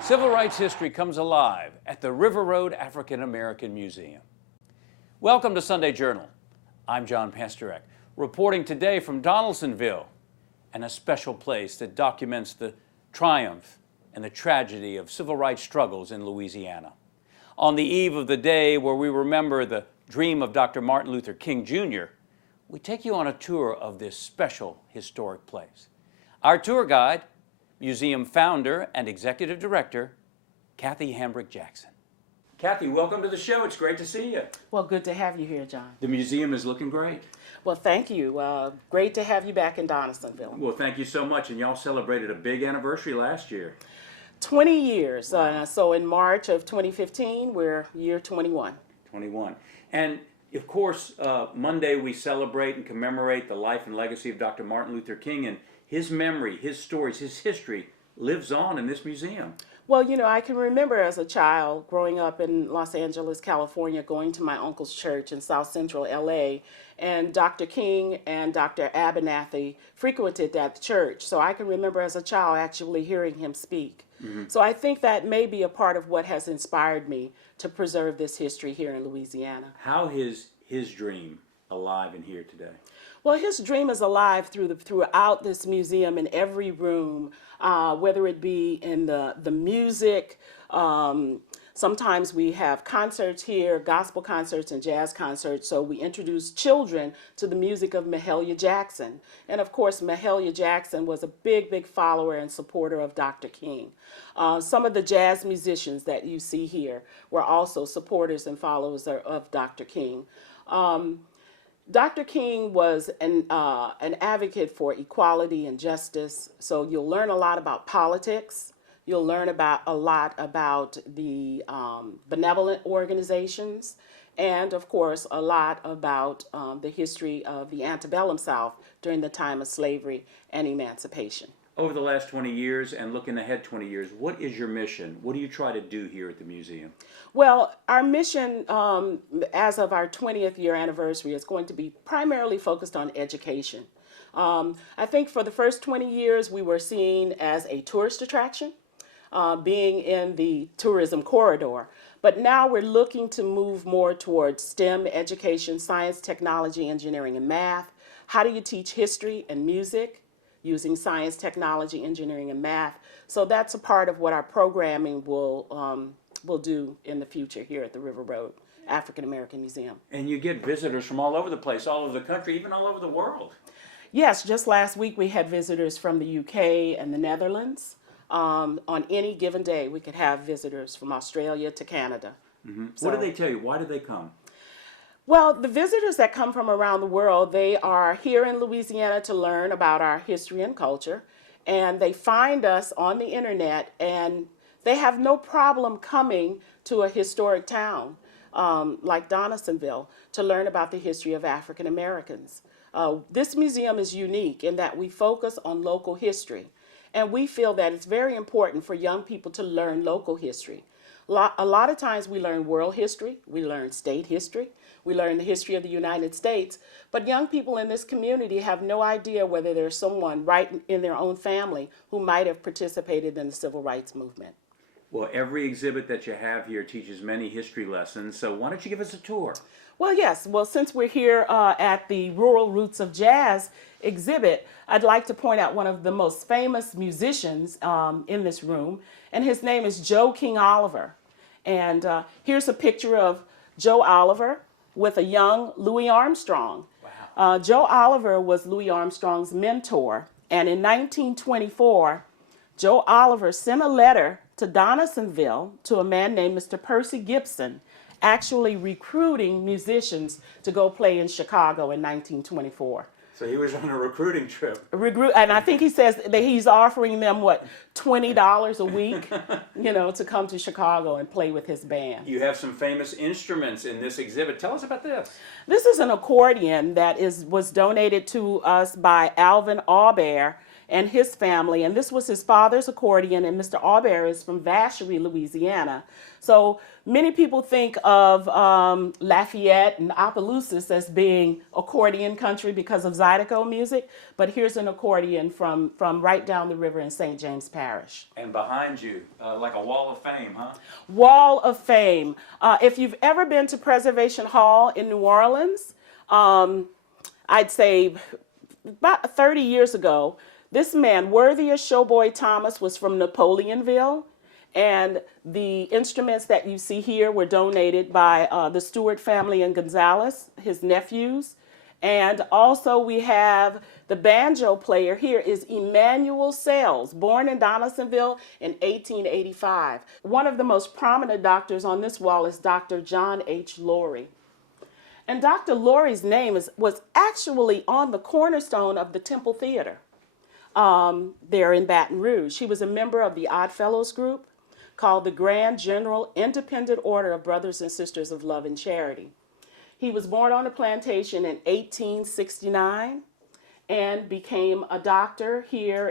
Civil rights history comes alive at the River Road African American Museum. Welcome to Sunday Journal. I'm John Pastorek, reporting today from Donaldsonville, and a special place that documents the triumph and the tragedy of civil rights struggles in Louisiana. On the eve of the day where we remember the dream of Dr. Martin Luther King Jr., we take you on a tour of this special historic place. Our tour guide, museum founder and executive director, Kathe Hambrick Jackson. Kathe, welcome to the show. It's great to see you. Well, good to have you here, John. The museum is looking great. Well, thank you. Great to have you back in Donaldsonville. Well, thank you so much. And y'all celebrated a big anniversary last year. 20 years. So in March of 2015, we're year 21. 21. And of course, Monday we celebrate and commemorate the life and legacy of Dr. Martin Luther King, and his memory, his stories, his history lives on in this museum. Well, you know, I can remember as a child growing up in Los Angeles, California, going to my uncle's church in South Central LA, and Dr. King and Dr. Abernathy frequented that church. So I can remember as a child actually hearing him speak. Mm-hmm. So I think that may be a part of what has inspired me to preserve this history here in Louisiana. How is his dream alive and here today? Well, his dream is alive throughout this museum, in every room, whether it be in the music. Sometimes we have concerts here, gospel concerts and jazz concerts, so we introduce children to the music of Mahalia Jackson. And of course, Mahalia Jackson was a big follower and supporter of Dr. King. Some of the jazz musicians that you see here were also supporters and followers of Dr. King. Dr. King was an advocate for equality and justice, so you'll learn a lot about politics. You'll learn a lot about the benevolent organizations, and of course a lot about the history of the antebellum South during the time of slavery and emancipation. Over the last 20 years and looking ahead 20 years, what is your mission? What do you try to do here at the museum? Well, our mission as of our 20th year anniversary is going to be primarily focused on education. I think for the first 20 years we were seen as a tourist attraction, being in the tourism corridor. But now we're looking to move more towards STEM education, science, technology, engineering, and math. How do you teach history and music using science, technology, engineering, and math? So that's a part of what our programming will do in the future here at the River Road African American Museum. And you get visitors from all over the place, all over the country, even all over the world. Yes, just last week we had visitors from the UK and the Netherlands. On any given day, we could have visitors from Australia to Canada. Mm-hmm. So, what do they tell you? Why do they come? Well, the visitors that come from around the world, they are here in Louisiana to learn about our history and culture, and they find us on the internet, and they have no problem coming to a historic town like Donaldsonville to learn about the history of African Americans. This museum is unique in that we focus on local history. And we feel that it's very important for young people to learn local history. A lot of times we learn world history, we learn state history, we learn the history of the United States, but young people in this community have no idea whether there's someone right in their own family who might have participated in the civil rights movement. Well, every exhibit that you have here teaches many history lessons, so why don't you give us a tour? Well, yes. Well, since we're here at the Rural Roots of Jazz exhibit, I'd like to point out one of the most famous musicians in this room, and his name is Joe King Oliver. And here's a picture of Joe Oliver with a young Louis Armstrong. Wow. Joe Oliver was Louis Armstrong's mentor, and in 1924, Joe Oliver sent a letter to Donaldsonville to a man named Mr. Percy Gibson, actually recruiting musicians to go play in Chicago in 1924. So he was on a recruiting trip. And I think he says that he's offering them, what, $20 a week, to come to Chicago and play with his band. You have some famous instruments in this exhibit. Tell us about this. This is an accordion that was donated to us by Alvin Aubert, and his family. And this was his father's accordion, and Mr. Aubert is from Vacherie, Louisiana. So many people think of Lafayette and Opelousas as being accordion country because of Zydeco music, but here's an accordion from right down the river in St. James Parish. And behind you, like a wall of fame, huh? Wall of Fame. If you've ever been to Preservation Hall in New Orleans, I'd say about 30 years ago, this man, Worthier Showboy Thomas, was from Napoleonville. And the instruments that you see here were donated by the Stewart family in Gonzales, his nephews. And also we have the banjo player here is Emmanuel Sales, born in Donaldsonville in 1885. One of the most prominent doctors on this wall is Dr. John H. Laurie. And Dr. Laurie's name was actually on the cornerstone of the Temple Theater there in Baton Rouge. He was a member of the Odd Fellows group called the Grand General Independent Order of Brothers and Sisters of Love and Charity. He was born on a plantation in 1869 and became a doctor here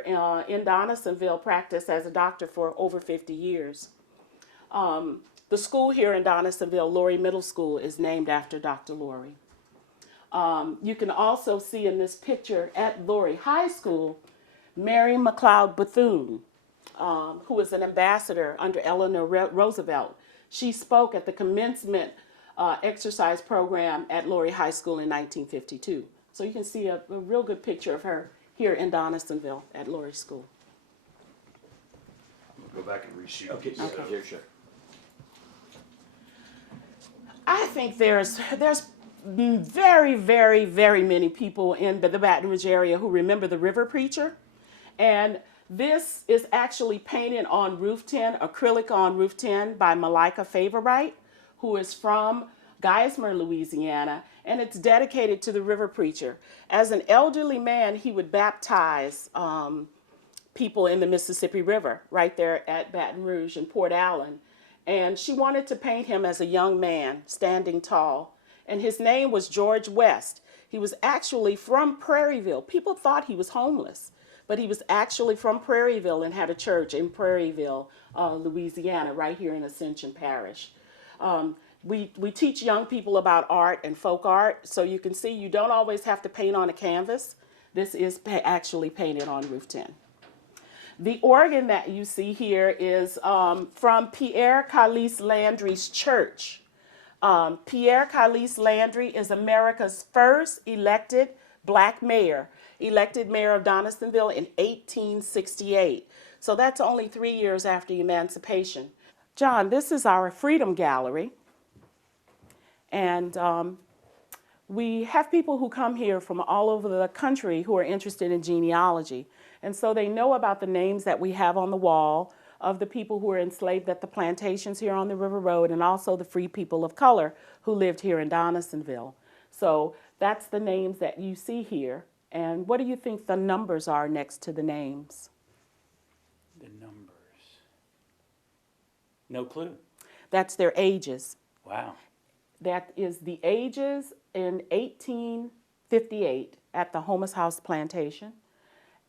in Donaldsonville, practiced as a doctor for over 50 years. The school here in Donaldsonville, Laurie Middle School, is named after Dr. Laurie. You can also see in this picture at Laurie High School, Mary McLeod Bethune, who was an ambassador under Eleanor Roosevelt. She spoke at the commencement exercise program at Laurie High School in 1952. So you can see a real good picture of her here in Donaldsonville at Laurie School. I'm going to go back and reshoot. Okay. Here, sure. I think there's very, very, very many people in the Baton Rouge area who remember the River Preacher. And this is actually painted on roof tin, acrylic on roof tin by Malika Favorite, who is from Geismar, Louisiana, and it's dedicated to the River Preacher. As an elderly man, he would baptize people in the Mississippi River right there at Baton Rouge and Port Allen. And she wanted to paint him as a young man, standing tall. And his name was George West. He was actually from Prairieville. People thought he was homeless, but he was actually from Prairieville and had a church in Prairieville, Louisiana, right here in Ascension Parish. We teach young people about art and folk art, so you can see you don't always have to paint on a canvas. This is actually painted on roof tin. The organ that you see here is from Pierre Calise Landry's church. Pierre Calise Landry is America's first elected black mayor, elected mayor of Donaldsonville in 1868. So that's only 3 years after emancipation. John, this is our Freedom Gallery. And we have people who come here from all over the country who are interested in genealogy. And so they know about the names that we have on the wall of the people who were enslaved at the plantations here on the River Road, and also the free people of color who lived here in Donaldsonville. So that's the names that you see here. And what do you think the numbers are next to the names? The numbers. No clue. That's their ages. Wow. That is the ages in 1858 at the Homus House Plantation.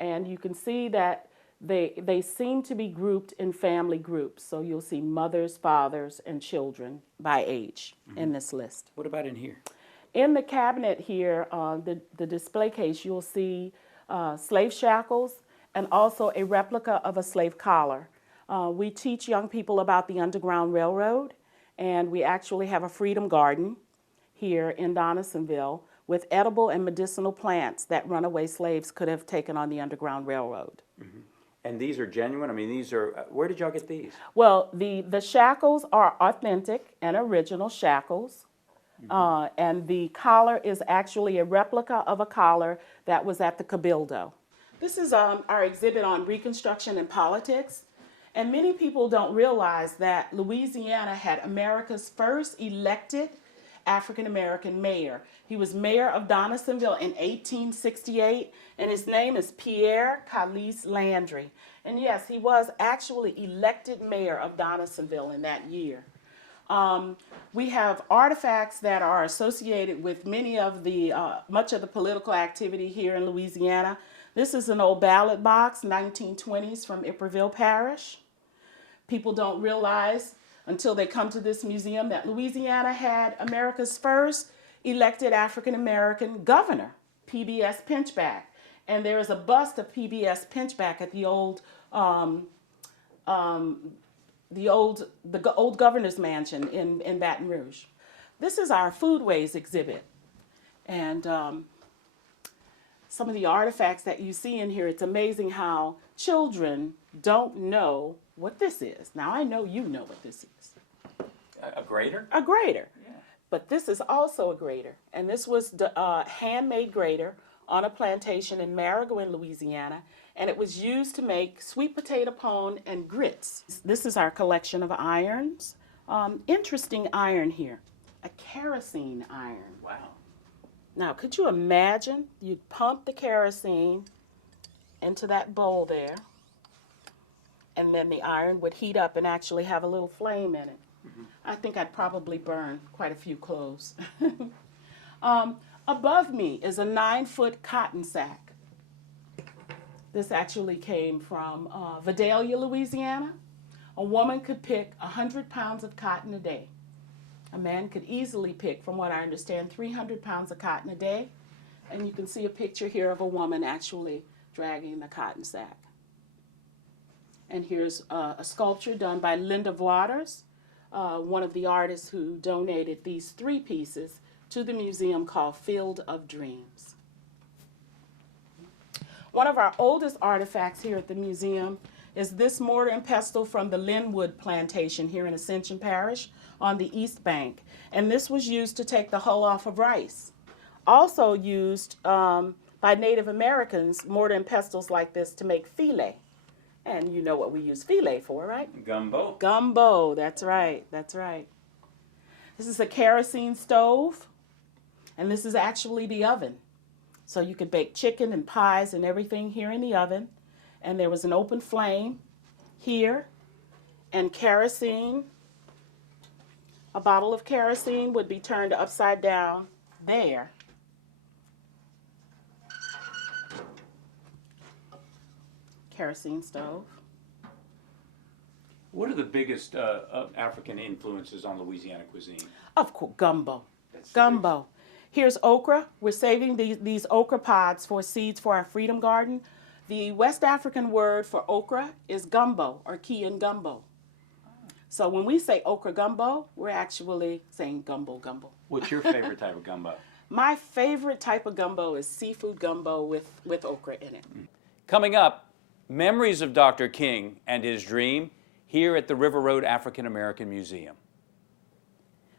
And you can see that they seem to be grouped in family groups. So you'll see mothers, fathers, and children by age in this list. What about in here? In the cabinet here, the display case, you'll see slave shackles and also a replica of a slave collar. We teach young people about the Underground Railroad, and we actually have a freedom garden here in Donaldsonville with edible and medicinal plants that runaway slaves could have taken on the Underground Railroad. Mm-hmm. And these are genuine? I mean, these are, where did y'all get these? Well, the shackles are authentic and original shackles. And the collar is actually a replica of a collar that was at the Cabildo. This is our exhibit on Reconstruction and politics. And many people don't realize that Louisiana had America's first elected African-American mayor. He was mayor of Donaldsonville in 1868, and his name is Pierre Calise Landry. And yes, he was actually elected mayor of Donaldsonville in that year. We have artifacts that are associated with many of the, much of the political activity here in Louisiana. This is an old ballot box, 1920s, from Iberville Parish. People don't realize until they come to this museum that Louisiana had America's first elected African-American governor, PBS Pinchback. And there is a bust of PBS Pinchback at the old governor's mansion in Baton Rouge. This is our foodways exhibit. And some of the artifacts that you see in here, it's amazing how children don't know what this is. Now, I know you know what this is. A grater? A grater. Yeah. But this is also a grater. And this was the handmade grater on a plantation in Marigoin, Louisiana. And it was used to make sweet potato pone and grits. This is our collection of irons. Interesting iron here. A kerosene iron. Wow. Now, could you imagine you'd pump the kerosene into that bowl there, and then the iron would heat up and actually have a little flame in it. Mm-hmm. I think I'd probably burn quite a few clothes. Above me is a 9-foot cotton sack. This actually came from Vidalia, Louisiana. A woman could pick 100 pounds of cotton a day. A man could easily pick, from what I understand, 300 pounds of cotton a day. And you can see a picture here of a woman actually dragging the cotton sack. And here's a sculpture done by Linda Waters, one of the artists who donated these 3 pieces to the museum called Field of Dreams. One of our oldest artifacts here at the museum is this mortar and pestle from the Linwood plantation here in Ascension Parish on the East Bank. And this was used to take the hull off of rice. Also used by Native Americans, mortar and pestles like this to make filet. And you know what we use filet for, right? Gumbo. Gumbo, that's right, that's right. This is a kerosene stove, and this is actually the oven. So you could bake chicken and pies and everything here in the oven. And there was an open flame here, and kerosene, a bottle of kerosene would be turned upside down there. Kerosene stove. What are the biggest African influences on Louisiana cuisine? Of course, gumbo. Gumbo. Here's okra. We're saving these okra pods for seeds for our Freedom Garden. The West African word for okra is gumbo, or Kian gumbo. So when we say okra gumbo, we're actually saying gumbo gumbo. What's your favorite type of gumbo? My favorite type of gumbo is seafood gumbo with okra in it. Coming up, memories of Dr. King and his dream here at the River Road African American Museum.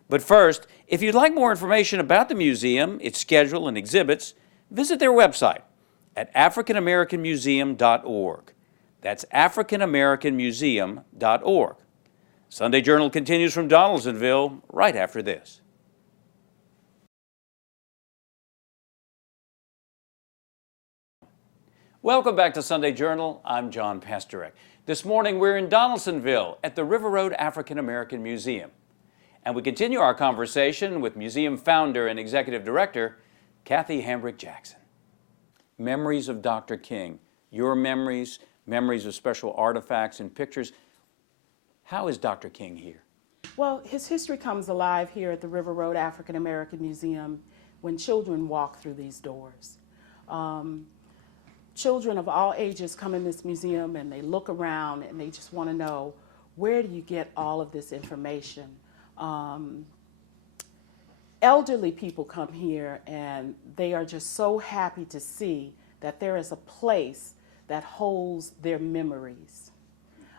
But first, if you'd like more information about the museum, its schedule and exhibits, visit their website at africanamericanmuseum.org. That's africanamericanmuseum.org. Sunday Journal continues from Donaldsonville right after this. Welcome back to Sunday Journal. I'm John Pastorek. This morning we're in Donaldsonville at the River Road African American Museum. And we continue our conversation with museum founder and executive director, Kathe Hambrick Jackson. Memories of Dr. King, your memories, memories of special artifacts and pictures. How is Dr. King here? Well, his history comes alive here at the River Road African American Museum when children walk through these doors. Children of all ages come in this museum and they look around and they just want to know, where do you get all of this information? Elderly people come here and they are just so happy to see that there is a place that holds their memories,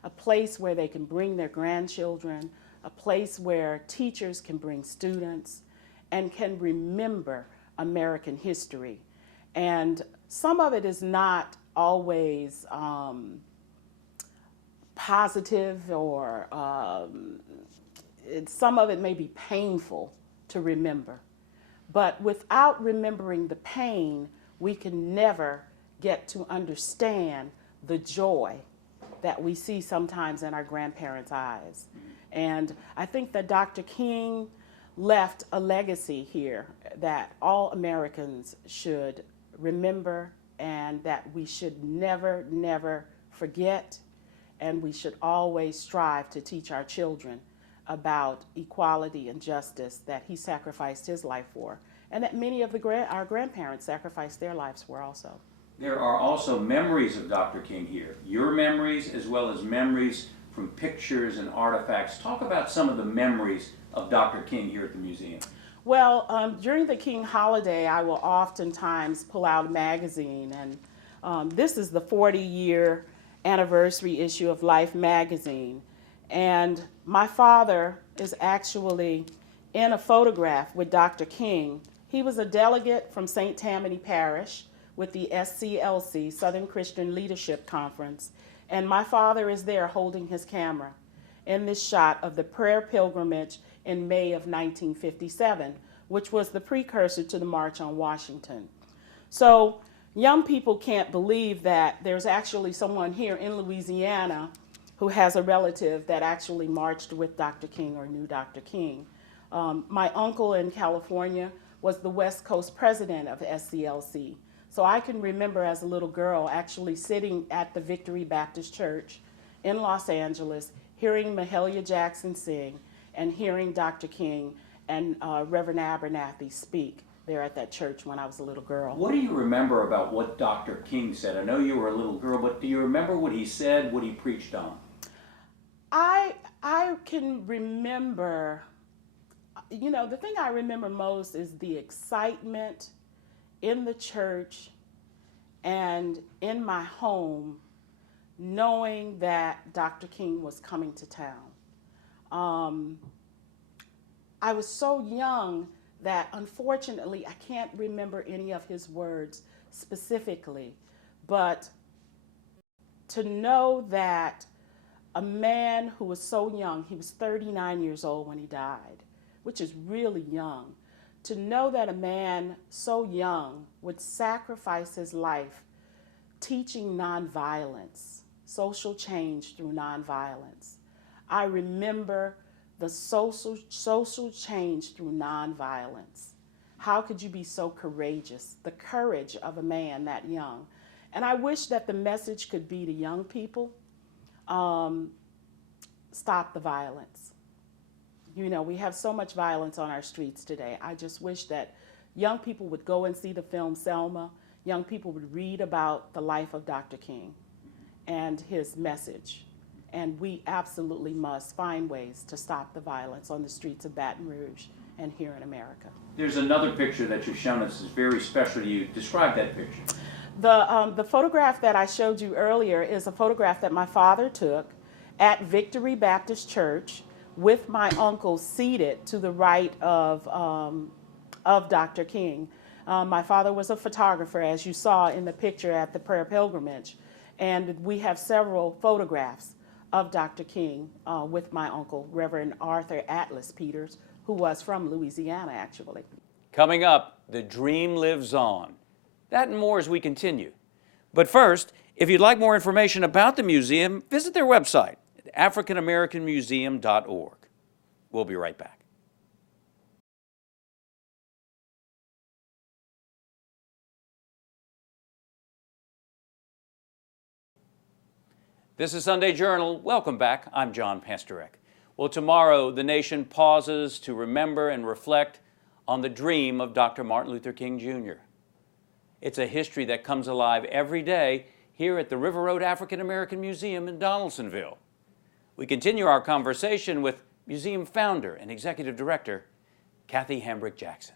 a place where they can bring their grandchildren, a place where teachers can bring students and can remember American history. And some of it is not always positive, or some of it may be painful to remember. But without remembering the pain, we can never get to understand the joy that we see sometimes in our grandparents' eyes. And I think that Dr. King left a legacy here that all Americans should remember and that we should never, never forget, and we should always strive to teach our children about equality and justice that he sacrificed his life for, and that many of our grandparents sacrificed their lives for also. There are also memories of Dr. King here, your memories as well as memories from pictures and artifacts. Talk about some of the memories of Dr. King here at the museum. Well, during the King holiday, I will oftentimes pull out a magazine, and this is the 40-year anniversary issue of Life magazine. And my father is actually in a photograph with Dr. King. He was a delegate from St. Tammany Parish with the SCLC, Southern Christian Leadership Conference, and my father is there holding his camera in this shot of the prayer pilgrimage in May of 1957, which was the precursor to the March on Washington. So young people can't believe that there's actually someone here in Louisiana who has a relative that actually marched with Dr. King or knew Dr. King. My uncle in California was the West Coast president of SCLC. So I can remember as a little girl actually sitting at the Victory Baptist Church in Los Angeles, hearing Mahalia Jackson sing and hearing Dr. King and Reverend Abernathy speak there at that church when I was a little girl. What do you remember about what Dr. King said? I know you were a little girl, but do you remember what he said, what he preached on? I can remember, you know, the thing I remember most is the excitement in the church and in my home, knowing that Dr. King was coming to town. I was so young that unfortunately I can't remember any of his words specifically, but to know that a man who was so young, he was 39 years old when he died, which is really young, to know that a man so young would sacrifice his life teaching nonviolence, social change through nonviolence. I remember the social change through nonviolence. How could you be so courageous? The courage of a man that young. And I wish that the message could be to young people, stop the violence. You know, we have so much violence on our streets today. I just wish that young people would go and see the film Selma. Young people would read about the life of Dr. King and his message. And we absolutely must find ways to stop the violence on the streets of Baton Rouge and here in America. There's another picture that you've shown us is very special to you. Describe that picture. The photograph that I showed you earlier is a photograph that my father took at Victory Baptist Church with my uncle seated to the right of Dr. King. My father was a photographer, as you saw in the picture at the prayer pilgrimage, and we have several photographs of Dr. King with my uncle, Reverend Arthur Atlas Peters, who was from Louisiana, actually. Coming up, the dream lives on. That and more as we continue. But first, if you'd like more information about the museum, visit their website at africanamericanmuseum.org. We'll be right back. This is Sunday Journal. Welcome back. I'm John Pastorek. Well, tomorrow the nation pauses to remember and reflect on the dream of Dr. Martin Luther King Jr. It's a history that comes alive every day here at the River Road African American Museum in Donaldsonville. We continue our conversation with museum founder and executive director, Kathe Hambrick Jackson.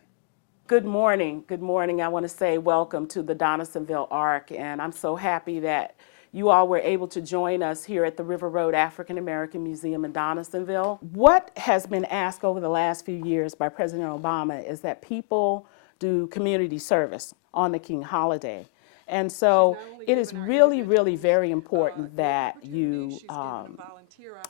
Good morning. Good morning. I want to say welcome to the Donaldsonville Ark, and I'm so happy that you all were able to join us here at the River Road African American Museum in Donaldsonville. What has been asked over the last few years by President Obama is that people do community service on the King holiday. And so it is really, really very important that you,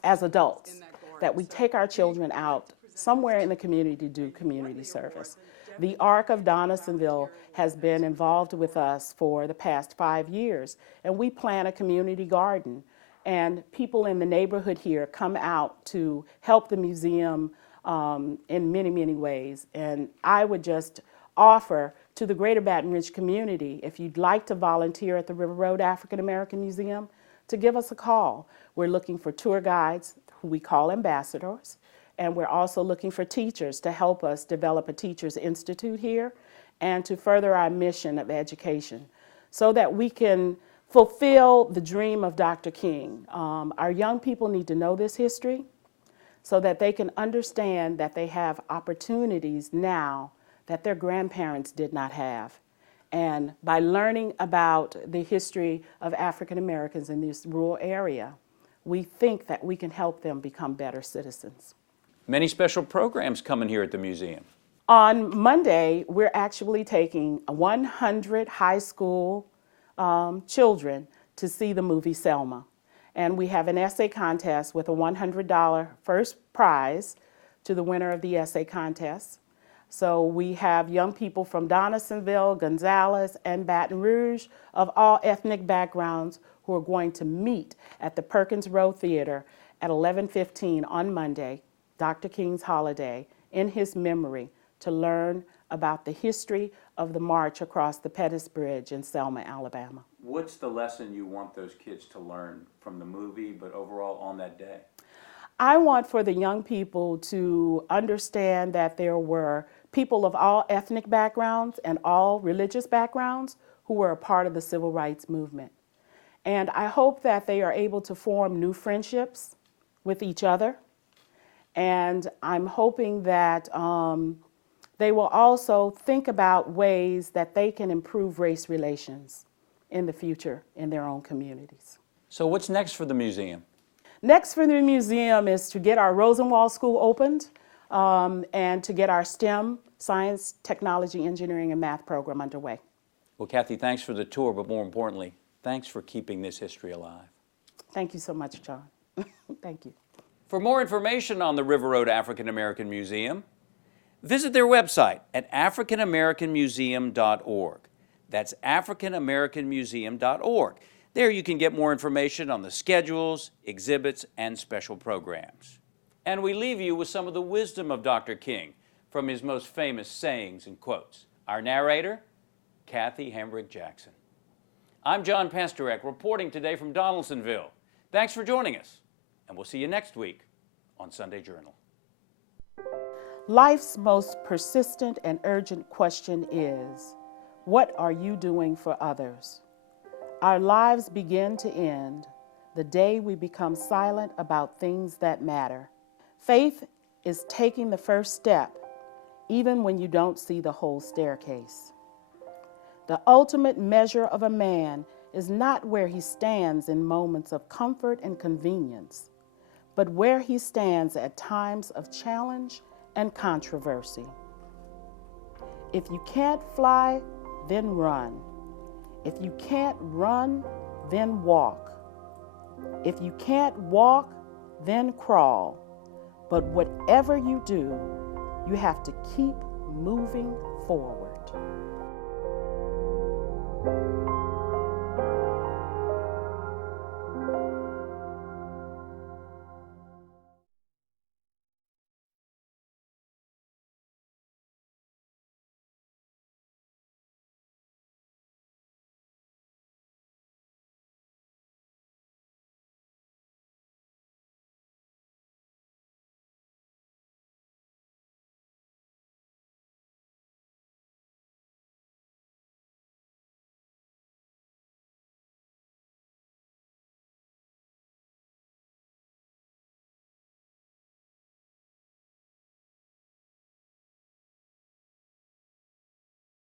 as adults, that we take our children out somewhere in the community to do community service. The Ark of Donaldsonville has been involved with us for the past 5 years, and we plant a community garden. And people in the neighborhood here come out to help the museum in many, many ways. And I would just offer to the Greater Baton Rouge community, if you'd like to volunteer at the River Road African American Museum, to give us a call. We're looking for tour guides, who we call ambassadors, and we're also looking for teachers to help us develop a Teachers Institute here and to further our mission of education so that we can fulfill the dream of Dr. King. Our young people need to know this history so that they can understand that they have opportunities now that their grandparents did not have. And by learning about the history of African Americans in this rural area, we think that we can help them become better citizens. Many special programs coming here at the museum. On Monday, we're actually taking 100 high school children to see the movie Selma. And we have an essay contest with a $100 first prize to the winner of the essay contest. So we have young people from Donaldsonville, Gonzales, and Baton Rouge of all ethnic backgrounds who are going to meet at the Perkins Row Theater at 11:15 on Monday, Dr. King's holiday, in his memory, to learn about the history of the march across the Pettus Bridge in Selma, Alabama. What's the lesson you want those kids to learn from the movie, but overall on that day? I want for the young people to understand that there were people of all ethnic backgrounds and all religious backgrounds who were a part of the civil rights movement. And I hope that they are able to form new friendships with each other. And I'm hoping that they will also think about ways that they can improve race relations in the future in their own communities. So what's next for the museum? Next for the museum is to get our Rosenwald School opened and to get our STEM, science, technology, engineering, and math program underway. Well, Kathe, thanks for the tour, but more importantly, thanks for keeping this history alive. Thank you so much, John. Thank you. For more information on the River Road African American Museum, visit their website at africanamericanmuseum.org. That's africanamericanmuseum.org. There you can get more information on the schedules, exhibits, and special programs. And we leave you with some of the wisdom of Dr. King from his most famous sayings and quotes. Our narrator, Kathe Hambrick Jackson. I'm John Pastorek, reporting today from Donaldsonville. Thanks for joining us, and we'll see you next week on Sunday Journal. Life's most persistent and urgent question is, what are you doing for others? Our lives begin to end the day we become silent about things that matter. Faith is taking the first step, even when you don't see the whole staircase. The ultimate measure of a man is not where he stands in moments of comfort and convenience, but where he stands at times of challenge and controversy. If you can't fly, then run. If you can't run, then walk. If you can't walk, then crawl. But whatever you do, you have to keep moving forward.